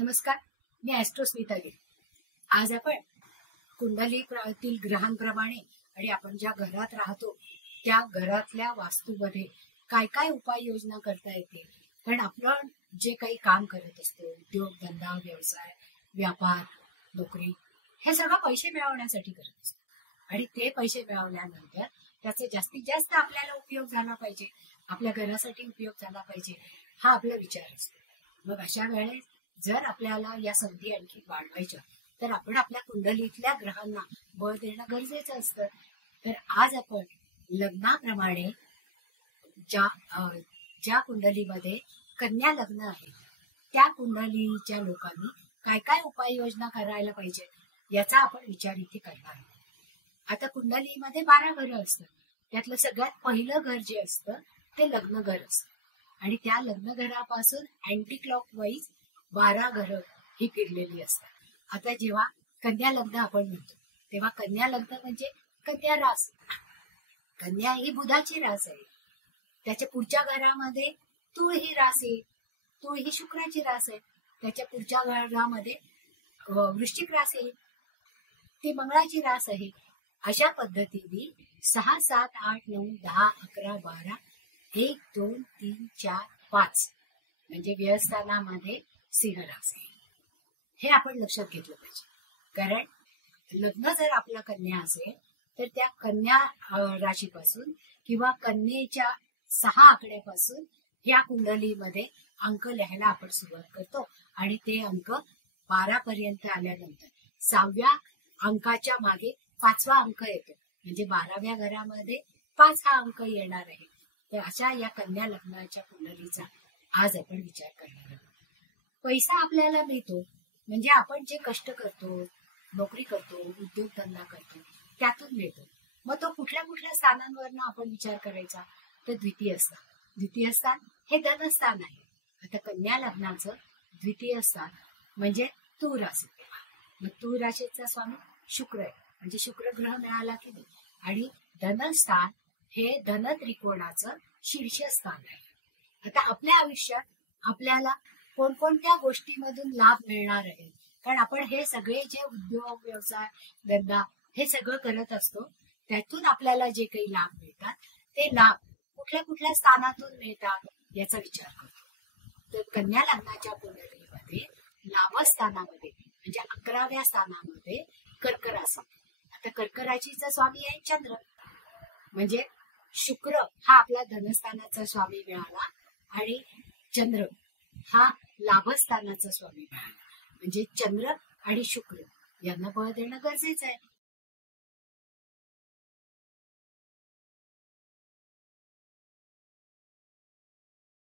नमस्कार, मी ॲस्ट्रोस्मिता गिल. आज आपण कुंडलीतील ग्रहांप्रमाणे आणि आपण ज्या घरात राहतो त्या घरातल्या वास्तूमध्ये काय काय उपाययोजना करता येते. कारण आपण जे काही काम करत असतो, उद्योग धंदा व्यवसाय व्यापार नोकरी, हे सगळं पैसे मिळवण्यासाठी करत असतो आणि ते पैसे मिळवल्यानंतर त्याचा जास्तीत जास्त आपल्याला उपयोग झाला पाहिजे, आपल्या घरासाठी उपयोग झाला पाहिजे, हा आपला विचार असतो. मग अशा वेळेस जर आपल्याला या संधी आणखी वाढवायच्या तर आपण आपल्या कुंडलीतल्या ग्रहांना बळ देणं गरजेचं असतं. तर आज आपण लग्नाप्रमाणे ज्या कुंडलीमध्ये कन्या लग्न आहे त्या कुंडलीच्या लोकांनी काय काय उपाययोजना करायला पाहिजे याचा आपण विचार इथे करणार आहोत. आता कुंडलीमध्ये 12 घरं असतात. त्यातलं सगळ्यात पहिलं घर जे असतं ते लग्न घर असतं आणि त्या लग्न घरापासून अँटी क्लॉकवाईज 12 घरं ही फिरलेली असतात. आता जेव्हा कन्या लग्न आपण म्हणतो तेव्हा कन्या लग्न म्हणजे कन्या रास. कन्या ही बुधाची रास आहे. त्याच्या पुढच्या घरामध्ये तूळ ही रास आहे. तूळ ही शुक्राची रास आहे. त्याच्या पुढच्या घरामध्ये वृश्चिक रास आहे. ती मंगळाची रास आहे. अशा पद्धतीने 6, 7, 8, 9, 10, 11, 12 1, 2, 3, 4, 5 म्हणजे व्ययस्थानामध्ये सिंह रास आहे. हे आपण लक्षात घेतलं पाहिजे. कारण लग्न जर आपला कन्या असेल तर त्या कन्या राशीपासून किंवा कन्येच्या 6 आकड्यापासून या कुंडलीमध्ये अंक लिहायला आपण सुरुवात करतो आणि ते अंक 12 पर्यंत आल्यानंतर 6व्या अंकाच्या मागे 5वा अंक येतो. म्हणजे 12व्या घरामध्ये 5 हा अंक येणार आहे. तर अशा या कन्या लग्नाच्या कुंडलीचा आज आपण विचार करणार आहोत. पैसा आपल्याला मिळतो म्हणजे आपण जे कष्ट करतो, नोकरी करतो, उद्योगधंदा करतो त्यातून मिळतो. मग तो कुठल्या कुठल्या स्थानांवरनं आपण विचार करायचा तर द्वितीय स्थान. द्वितीय स्थान हे धनस्थान आहे. आता कन्या लग्नाचं द्वितीय स्थान म्हणजे तूळ राशी. मग तूळ राशीचा स्वामी शुक्र आहे. म्हणजे शुक्र ग्रह मिळाला की नाही. आणि धनस्थान हे धन त्रिकोणाचं शीर्षस्थान आहे. आता आपल्या आयुष्यात आपल्याला कोणकोणत्या गोष्टीमधून लाभ मिळणार आहे. कारण आपण हे सगळे जे उद्योग व्यवसाय धंदा हे सगळं करत असतो त्यातून आपल्याला जे काही लाभ मिळतात ते लाभ कुठल्या कुठल्या स्थानातून मिळतात याचा विचार करतो. तर कन्या लग्नाच्या कुंडलीमध्ये लाभस्थानामध्ये म्हणजे 11व्या स्थानामध्ये कर्क राशी. आता कर्क राशीचा स्वामी आहे चंद्र. म्हणजे शुक्र हा आपला धनस्थानाचा स्वामी मिळाला आणि चंद्र हा लाभस्थानाचा स्वामी मिळाला. म्हणजे चंद्र आणि शुक्र यांना बळ देणं गरजेचं आहे.